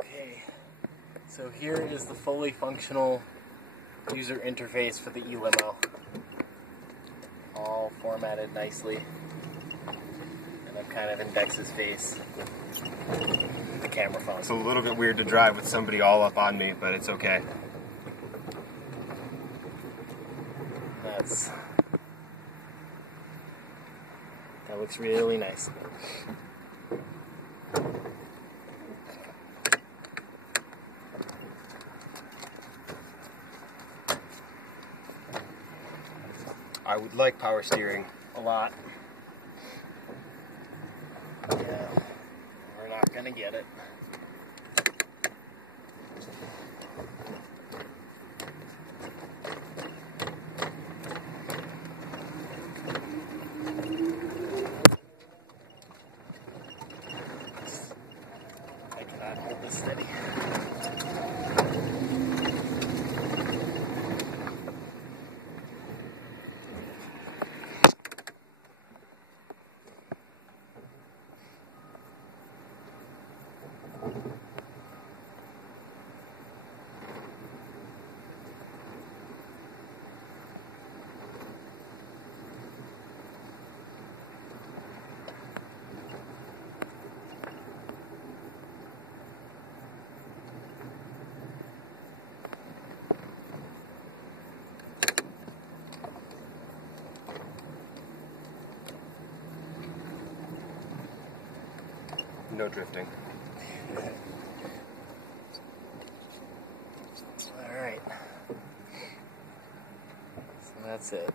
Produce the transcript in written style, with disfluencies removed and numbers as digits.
Okay, so here is the fully functional user interface for the eLimo. All formatted nicely. And I've kind of indexed his face with the camera phone. It's a little bit weird to drive with somebody all up on me, but it's okay. That looks really nice. I would like power steering. A lot. Yeah, we're not gonna get it. I cannot hold this steady. No drifting. All right. So that's it.